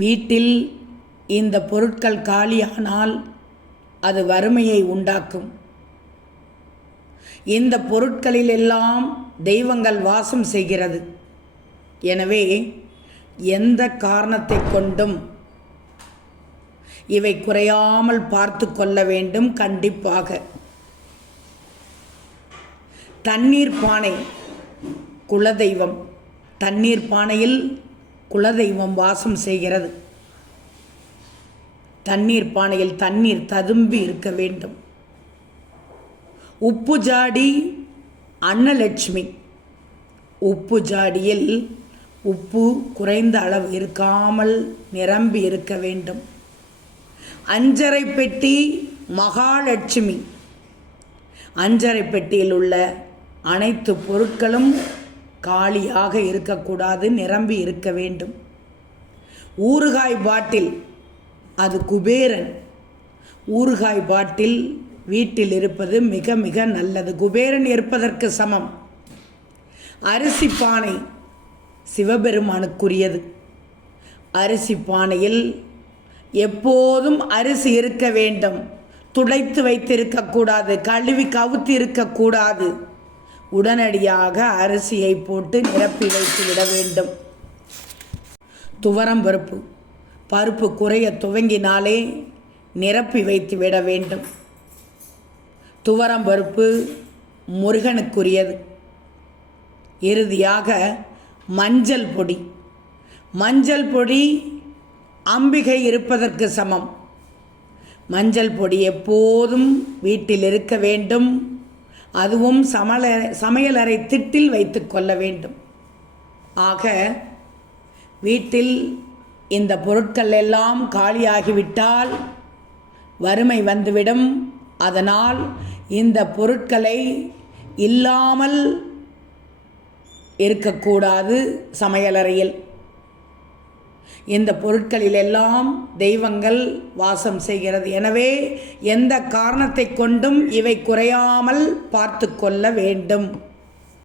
வீட்டில் இந்த பொருட்கள் காலியானால் அது வறுமையை உண்டாக்கும். இந்த பொருட்களில் எல்லாம் தெய்வங்கள் வாசம் செய்கிறது. எனவே எந்த காரணத்தை கொண்டும் இவை குறையாமல் பார்த்து கொள்ள வேண்டும். கண்டிப்பாக தண்ணீர் பானை குலதெய்வம். தண்ணீர் பானையில் குலதெய்வம் வாசம் செய்கிறது. தண்ணீர் பானையில் தண்ணீர் ததும்பி இருக்க வேண்டும். உப்பு ஜாடி அன்னலட்சுமி. உப்பு ஜாடியில் உப்பு குறைந்த அளவு இருக்காமல் நிரம்பி இருக்க வேண்டும். அஞ்சரை பெட்டி மகாலட்சுமி. அஞ்சரை பெட்டியில் உள்ள அனைத்து பொருட்களும் காலியாக இருக்கக்கூடாது, நிரம்பி இருக்க வேண்டும். ஊறுகாய் பாட்டில், அது குபேரன். ஊறுகாய் பாட்டில் வீட்டில் இருப்பது மிக மிக நல்லது. குபேரன் இருப்பதற்கு சமம். அரிசி பானை சிவபெருமானுக்குரியது. அரிசி பானையில் எப்போதும் அரிசி இருக்க வேண்டும். துடைத்து வைத்திருக்கக்கூடாது, கழுவி கவுத்து இருக்கக்கூடாது. உடனடியாக அரிசியை போட்டு நிரப்பி வைத்து விட வேண்டும். துவரம் பருப்பு, பருப்பு குறைய துவங்கினாலே நிரப்பி வைத்து விட வேண்டும். துவரம் பருப்பு முருகனுக்குரியது. இறுதியாக மஞ்சள் பொடி. மஞ்சள் பொடி அம்பிகை இருப்பதற்கு சமம். மஞ்சள் பொடி எப்போதும் வீட்டில் இருக்க வேண்டும். அதுவும் சமையலறை திட்டில் வைத்து கொள்ள வேண்டும். ஆக வீட்டில் இந்த பொருட்கள் எல்லாம் காலியாகிவிட்டால் வறுமை வந்துவிடும். அதனால் இந்த பொருட்களை இல்லாமல் இருக்கக்கூடாது. சமையலறையில் இந்த பொருட்களில் எல்லாம் தெய்வங்கள் வாசம் செய்கிறது. எனவே எந்த காரணத்தை கொண்டும் இவை குறையாமல் பார்த்து கொள்ள வேண்டும்.